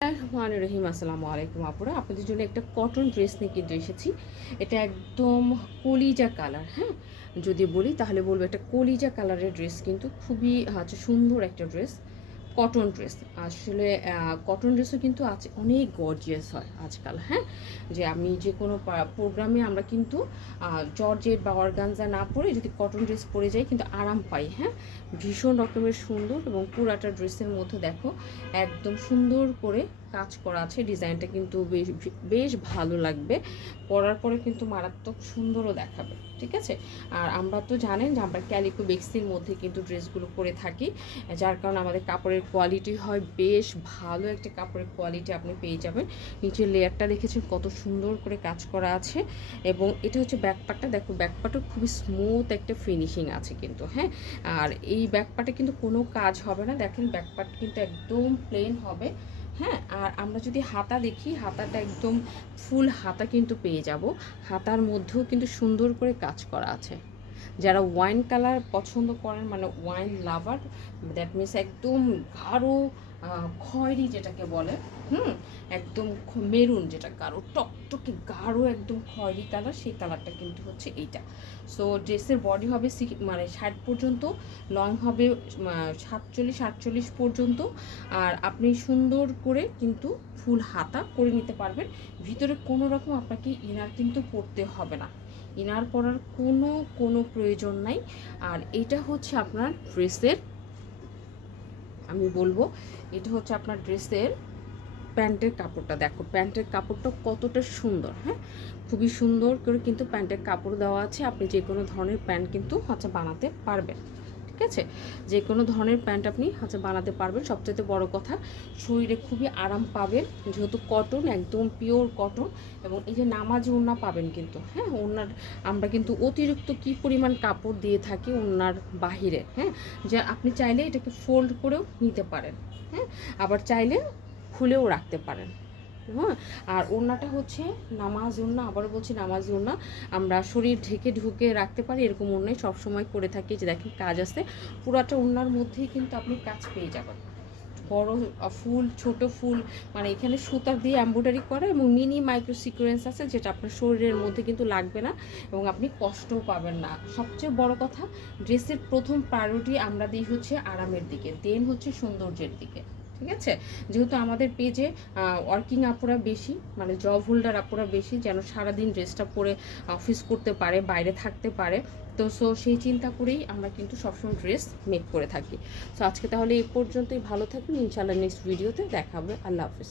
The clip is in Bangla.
রহিম আসসালামু আলাইকুম আপুরা, আপনাদের জন্য একটা কটন ড্রেস নিয়ে কিন্তু এসেছি। এটা একদম কলিজা কালার। হ্যাঁ, যদি বলি তাহলে বলবো একটা কলিজা কালারের ড্রেস, কিন্তু খুবই সুন্দর একটা ড্রেস, কটন ড্রেস। আসলে কটন ড্রেসও কিন্তু আছে অনেক গর্জিয়াস হয় আজকাল। হ্যাঁ, যে আমি যে কোনো প্রোগ্রামে আমরা কিন্তু জর্জেট বা অর্গানজা না পরে যদি কটন ড্রেস পরে যাই কিন্তু আরাম পাই। হ্যাঁ, ভীষণ রকমের সুন্দর এবং পুরাটা ড্রেসের মধ্যে দেখো একদম সুন্দর করে কাজ করা আছে। ডিজাইনটা কিন্তু বেশ বেশ ভালো লাগবে, পরার পরে কিন্তু মারাত্মক সুন্দরও দেখাবে। ঠিক আছে, আর আমরা তো জানেন যে আমরা ক্যালিকো বেক্সির মধ্যে কিন্তু ড্রেসগুলো করে থাকি, যার কারণে আমাদের কাপড়ের কোয়ালিটি হয় বেশ ভালো। একটা কাপড়ের কোয়ালিটি আপনি পেয়ে যাবেন। নিচের লেয়ারটা দেখেছেন কত সুন্দর করে কাজ করা আছে, এবং এটা হচ্ছে ব্যাকপার্টটা। দেখো ব্যাকপার্টও খুবই স্মুথ একটা ফিনিশিং আছে কিন্তু। হ্যাঁ, আর এই ব্যাকপার্টে কিন্তু কোনো কাজ হবে না। দেখেন ব্যাকপার্ট কিন্তু একদম প্লেন হবে। হ্যাঁ, আর আমরা যদি হাতা দেখি, হাতাটা একদম ফুল হাতা কিন্তু পেয়ে যাব। হাতার মধ্যেও কিন্তু সুন্দর করে কাজ করা আছে। যারা ওয়াইন কালার পছন্দ করেন, মানে ওয়াইন লাভার, দ্যাট মিনস একদম গাঢ় খয়েরি যেটাকে বলে, একদম মেরুন, যেটা গাঢ় টকটকে গাঢ় একদম খয়েরি কালার, সেই কালারটা কিন্তু হচ্ছে এইটা। সো ড্রেসের বডি হবে মানে 60 পর্যন্ত, লং হবে 47-48 পর্যন্ত। আর আপনি সুন্দর করে কিন্তু ফুল হাতা করে নিতে পারবেন। ভিতরে কোনো রকম আপনাকে ইনার কিন্তু পরতে হবে না, ইনার পরার কোনো প্রয়োজন নাই। আর এটা হচ্ছে আপনার ড্রেসের, আমি বলবো এটা হচ্ছে আপনার ড্রেসের প্যান্টের কাপড়টা। দেখো প্যান্টের কাপড়টা কতটা সুন্দর। হ্যাঁ, খুবই সুন্দর করে কিন্তু প্যান্টের কাপড় দেওয়া আছে। আপনি যে কোনো ধরনের প্যান্ট কিন্তু বানাতে পারবেন। ঠিক আছে, যে কোনো ধরনের প্যান্ট আপনি বানাতে পারবেন। সবচেয়ে বড় কথা, শরীরে খুবই আরাম পাবেন, যেহেতু কটন, একদম পিওর কটন। এবং এই যে নামাজি ওড়না পাবেন কিন্তু। হ্যাঁ, ওড়নার আমরা কিন্তু অতিরিক্ত কি পরিমাণ কাপড় দিয়ে থাকি ওড়নার বাহিরে। হ্যাঁ, যে আপনি চাইলে এটাকে ফোল্ড করেও নিতে পারেন। হ্যাঁ, আবার চাইলে খুলেও রাখতে পারেন। হ্যাঁ, আর ওড়নাটা হচ্ছে নামাজ ওড়না, আবারও বলছি নামাজ ওড়না। আমরা শরীর ঢেকে ঢুকে রাখতে পারি এরকম ওড়নাই সবসময় করে থাকি। যে দেখেন কাজ আছে, পুরাটা ওড়নার মধ্যেই কিন্তু আপনি কাজ পেয়ে যাবেন। বড় ফুল, ছোট ফুল, মানে এখানে সুতার দিয়ে এমব্রয়ডারি করা, এবং মিনি মাইক্রো সিকোয়েন্স আছে, যেটা আপনার শরীরের মধ্যে কিন্তু লাগবে না এবং আপনি কষ্টও পাবেন না। সবচেয়ে বড় কথা, ড্রেসের প্রথম প্রায়োরিটি আমরা দিই হচ্ছে আরামের দিকে, দেন হচ্ছে সৌন্দর্যের দিকে। ঠিক আছে, যেহেতু আমাদের পেজে ওয়ার্কিং আপুরা বেশি, মানে জব হোল্ডার আপুরা বেশি, যেন সারাদিন ড্রেসটা পরে অফিস করতে পারে, বাইরে থাকতে পারে। তো সেই চিন্তা করেই আমরা কিন্তু সবসময় ড্রেস মেক করে থাকি। সো আজকে তাহলে এই পর্যন্তই, ভালো থাকবেন, ইনশাআল্লাহ নেক্সট ভিডিওতে দেখা হবে। আল্লাহ হাফিজ।